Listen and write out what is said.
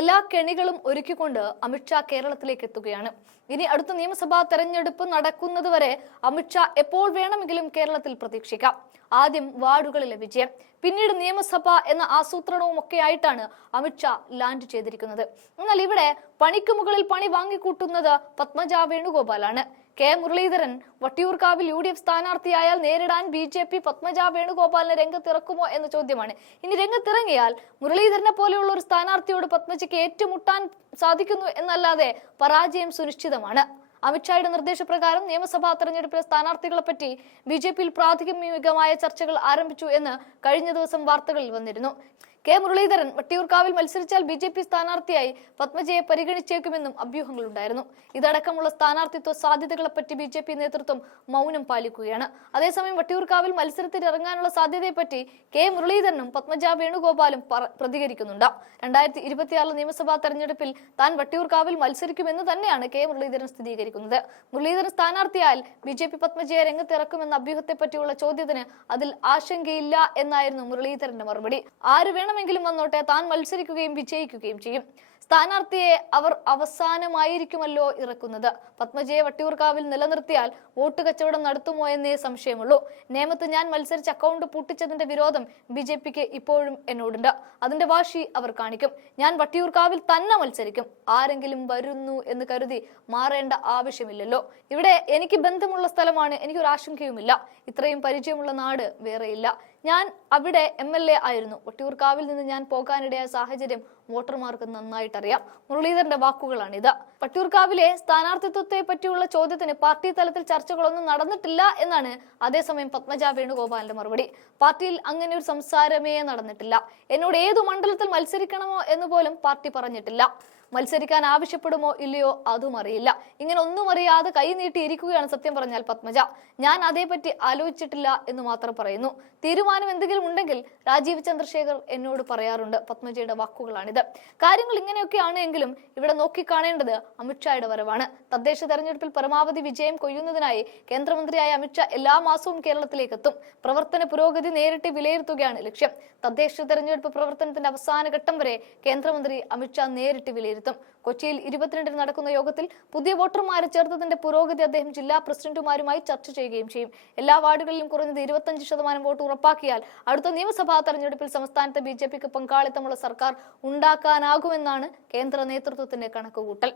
എല്ലാ കെണികളും ഒരുക്കിക്കൊണ്ട് അമിത്ഷാ കേരളത്തിലേക്ക് എത്തുകയാണ്. ഇനി അടുത്ത നിയമസഭാ തെരഞ്ഞെടുപ്പ് നടക്കുന്നതുവരെ അമിത്ഷാ എപ്പോൾ വേണമെങ്കിലും കേരളത്തിൽ പ്രതീക്ഷിക്കാം. ആദ്യം വാർഡുകളിലെ വിജയം, പിന്നീട് നിയമസഭ എന്ന ആസൂത്രണവും ഒക്കെ ആയിട്ടാണ് അമിത്ഷാ ലാൻഡ് ചെയ്തിരിക്കുന്നത്. എന്നാൽ ഇവിടെ പണിക്ക് മുകളിൽ പണി വാങ്ങിക്കൂട്ടുന്നത് പത്മജ വേണുഗോപാലാണ്. കെ മുരളീധരൻ വട്ടിയൂർക്കാവിൽ UDF സ്ഥാനാർത്ഥിയായാൽ നേരിടാൻ BJP പത്മജ വേണുഗോപാലിനെ രംഗത്തിറക്കുമോ എന്ന ചോദ്യമാണ്. ഇനി രംഗത്തിറങ്ങിയാൽ മുരളീധരനെ പോലെയുള്ള ഒരു സ്ഥാനാർത്ഥിയോട് പത്മജയ്ക്ക് ഏറ്റുമുട്ടാൻ സാധിക്കുന്നു എന്നല്ലാതെ പരാജയം സുനിശ്ചിതമാണ്. അമിത്ഷായുടെ നിർദ്ദേശപ്രകാരം നിയമസഭാ തെരഞ്ഞെടുപ്പിലെ സ്ഥാനാർത്ഥികളെ പറ്റി BJPയിൽ പ്രാഥമികമായ ചർച്ചകൾ ആരംഭിച്ചു എന്ന് കഴിഞ്ഞ ദിവസം വാർത്തകളിൽ വന്നിരുന്നു. കെ മുരളീധരൻ വട്ടിയൂർക്കാവിൽ മത്സരിച്ചാൽ BJP സ്ഥാനാർത്ഥിയായി പത്മജയെ പരിഗണിച്ചേക്കുമെന്നും അഭ്യൂഹങ്ങളുണ്ടായിരുന്നു. ഇതടക്കമുള്ള സ്ഥാനാർത്ഥിത്വ സാധ്യതകളെപ്പറ്റി BJP നേതൃത്വം മൗനം പാലിക്കുകയാണ്. അതേസമയം വട്ടിയൂർക്കാവിൽ മത്സരത്തിൽ ഇറങ്ങാനുള്ള സാധ്യതയെപ്പറ്റി കെ മുരളീധരനും പത്മജ വേണുഗോപാലും പ്രതികരിക്കുന്നുണ്ട്. 2026 നിയമസഭാ തെരഞ്ഞെടുപ്പിൽ താൻ വട്ടിയൂർക്കാവിൽ മത്സരിക്കുമെന്ന് തന്നെയാണ് കെ മുരളീധരൻ സ്ഥിരീകരിക്കുന്നത്. മുരളീധരൻ സ്ഥാനാർത്ഥിയായാൽ BJP പത്മജയെ രംഗത്തിറക്കുമെന്ന അഭ്യൂഹത്തെ പറ്റിയുള്ള ചോദ്യത്തിന് അതിൽ ആശങ്കയില്ല എന്നായിരുന്നു മുരളീധരന്റെ മറുപടി. ആര് വേണമെങ്കിലും വന്നോട്ടെ, താൻ മത്സരിക്കുകയും വിജയിക്കുകയും ചെയ്യും. സ്ഥാനാർത്ഥിയെ അവർ അവസാനമായിരിക്കുമല്ലോ ഇറക്കുന്നത്. പത്മജയെ വട്ടിയൂർക്കാവിൽ നിലനിർത്തിയാൽ വോട്ട് കച്ചവടം നടത്തുമോ എന്നേ സംശയമുള്ളൂ. നേമത്ത് ഞാൻ മത്സരിച്ച് അക്കൗണ്ട് പൂട്ടിച്ചതിന്റെ വിരോധം BJPക്ക് ഇപ്പോഴും എന്നോടുണ്ട്. അതിന്റെ വാശി അവർ കാണിക്കും. ഞാൻ വട്ടിയൂർക്കാവിൽ തന്നെ മത്സരിക്കും. ആരെങ്കിലും വരുന്നു എന്ന് കരുതി മാറേണ്ട ആവശ്യമില്ലല്ലോ. ഇവിടെ എനിക്ക് ബന്ധമുള്ള സ്ഥലമാണ്, എനിക്കൊരു ആശങ്കയുമില്ല. ഇത്രയും പരിചയമുള്ള നാട് വേറെയില്ല. ഞാൻ അവിടെ MLA ആയിരുന്നു. വട്ടിയൂർക്കാവിൽ നിന്ന് ഞാൻ പോകാനിടയായ സാഹചര്യം വോട്ടർമാർക്ക് നന്നായിട്ടറിയാം. മുരളീധരന്റെ വാക്കുകളാണിത്. വട്ടിയൂർക്കാവിലെ സ്ഥാനാർത്ഥിത്വത്തെ പറ്റിയുള്ള ചോദ്യത്തിന് പാർട്ടി തലത്തിൽ ചർച്ചകളൊന്നും നടന്നിട്ടില്ല എന്നാണ് അതേസമയം പത്മജ വേണുഗോപാലിന്റെ മറുപടി. പാർട്ടിയിൽ അങ്ങനെ ഒരു സംസാരമേ നടന്നിട്ടില്ല. എന്നോട് ഏതു മണ്ഡലത്തിൽ മത്സരിക്കണമോ എന്ന് പോലും പാർട്ടി പറഞ്ഞിട്ടില്ല. മത്സരിക്കാൻ ആവശ്യപ്പെടുമോ ഇല്ലയോ അതും അറിയില്ല. ഇങ്ങനെ ഒന്നും അറിയാതെ കൈ നീട്ടിയിരിക്കുകയാണ് സത്യം പറഞ്ഞാൽ പത്മജ. ഞാൻ അതേപറ്റി ആലോചിച്ചിട്ടില്ല എന്ന് മാത്രം പറയുന്നു. തീരുമാനം എന്തെങ്കിലും ഉണ്ടെങ്കിൽ രാജീവ് ചന്ദ്രശേഖർ എന്നോട് പറയാറുണ്ട്. പത്മജയുടെ വാക്കുകളാണിത്. കാര്യങ്ങൾ ഇങ്ങനെയൊക്കെയാണ് എങ്കിലും ഇവിടെ നോക്കിക്കാണേണ്ടത് അമിത്ഷായുടെ വരവാണ്. തദ്ദേശ തെരഞ്ഞെടുപ്പിൽ പരമാവധി വിജയം കൊയ്യുന്നതിനായി കേന്ദ്രമന്ത്രിയായ അമിത്ഷാ എല്ലാ മാസവും കേരളത്തിലേക്ക് എത്തും. പ്രവർത്തന പുരോഗതി നേരിട്ട് വിലയിരുത്തുകയാണ് ലക്ഷ്യം. തദ്ദേശ തെരഞ്ഞെടുപ്പ് പ്രവർത്തനത്തിന്റെ അവസാന ഘട്ടം വരെ കേന്ദ്രമന്ത്രി അമിത്ഷാ നേരിട്ട് വിലയിരുത്തും. കൊച്ചിയിൽ 22-ന് നടക്കുന്ന യോഗത്തിൽ പുതിയ വോട്ടർമാരെ ചേർത്തതിന്റെ പുരോഗതി അദ്ദേഹം ജില്ലാ പ്രസിഡന്റുമാരുമായി ചർച്ച ചെയ്യുകയും ചെയ്യും. എല്ലാ വാർഡുകളിലും കുറഞ്ഞത് 25% വോട്ട് ഉറപ്പാക്കിയാൽ അടുത്ത നിയമസഭാ തെരഞ്ഞെടുപ്പിൽ സംസ്ഥാനത്ത് BJPക്ക് പങ്കാളിത്തമുള്ള സർക്കാർ ഉണ്ടാക്കാനാകുമെന്നാണ് കേന്ദ്ര നേതൃത്വത്തിന്റെ കണക്കുകൂട്ടൽ.